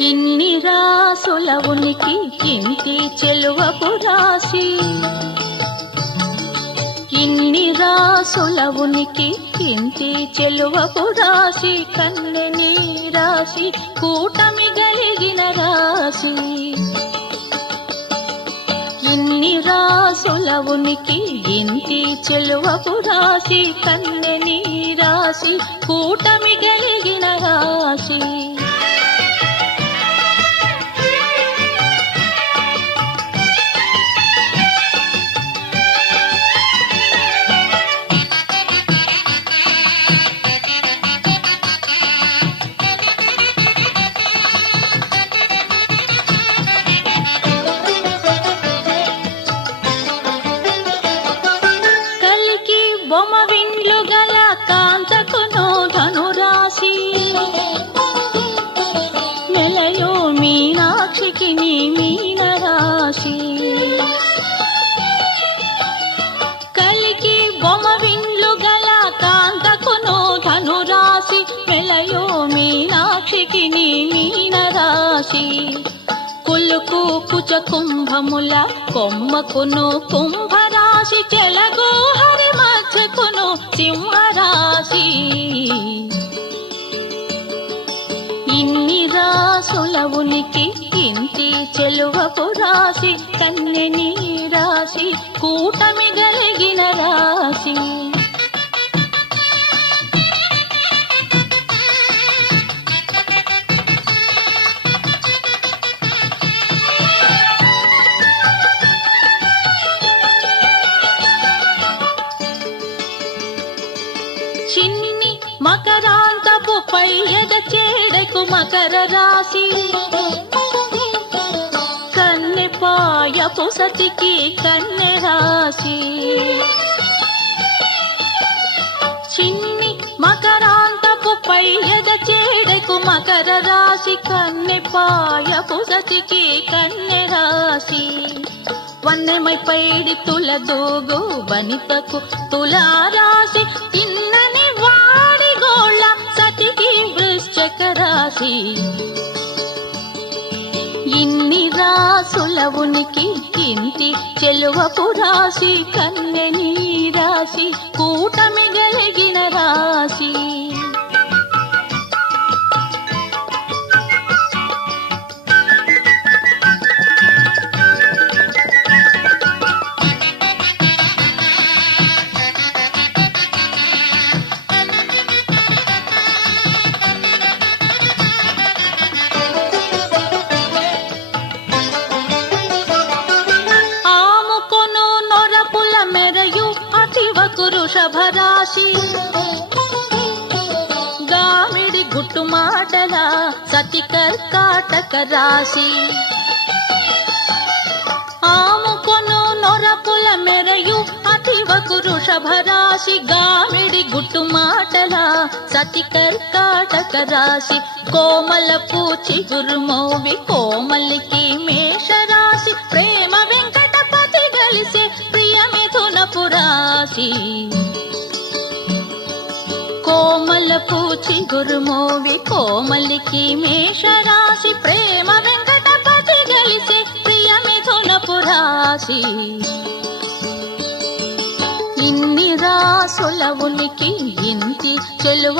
ఇన్ని రాసుల ఉనికి ఇంటి చెలువపు రాసి, ఇన్ని రాసుల ఉనికి ఇంటి చెలువపు రాసి, కన్నెని రాసి కూటమి గలిగిన రాసి. ఇన్ని రాసుల ఉనికి ఇంటి చెలువపు రాసి, కన్నెని రాసి కూటమి గలిగిన రాసి. బొమ్మవిండ్లు గల కాంతకును ధనురాశి, నెలయో మీనాక్షికి నీ మీనరాశి. కలికి బొమ్మవిండ్లు గల కాంతకును ధనురాశి, నెలయో మీనాక్షికి నీ మీనరాశి. కులుకు కుచ కుంభముల కొమ్మకును కుంభరాశి, చెలగు హరి మధ్యకును సింహరాశి. ఇన్ని రాసుల ఉనికి ఇంటి చెలువపు రాసి, కన్నెని రాసి కూటమి గలిగిన రాసి. చిన్ని మకరాంతపు పై ఎద చేడకు మకర రాశి, కన్నెపాయపు సతికి కన్నె రాశి. చిన్ని మకరాంతపు పై ఎద చేడకు మకర రాశి, కన్నెపాయపు సతికి కన్నె రాశి. వన్నెమై పైడి తుల దూగు వనితకు తులారాశి, తిన్నని వాడి గోళ్ళ సతికి వృశ్చిక రాశి. ఇన్ని రాసుల ఉనికి ఇంటి చెలువపు రాసి, కన్నెని రాసి కూటమి గలిగిన రాశి. వృషభరాశి, గామిడి గుట్టు మాటల సతి కర్కాటక రాశి. ఆముకొను నొరపుల మెరయు అతివకు వృషభరాశి, గామిడి గుట్టు మాటల సతి కర్కాటక రాశి. కోమల పూచి గురుమోవి కోమలికి మేషరాశి, ప్రేమ వెంకటపతి గలిసే ప్రియ మిథునపు రాశి. కోమల పూచి గురుమోవి కోమలికి మేషరాశి, ప్రేమ వెంకటపతి గలిసే ప్రియ మిథునపు రాశి. ఇన్ని రాసుల ఉనికి ఇంటి చెలువ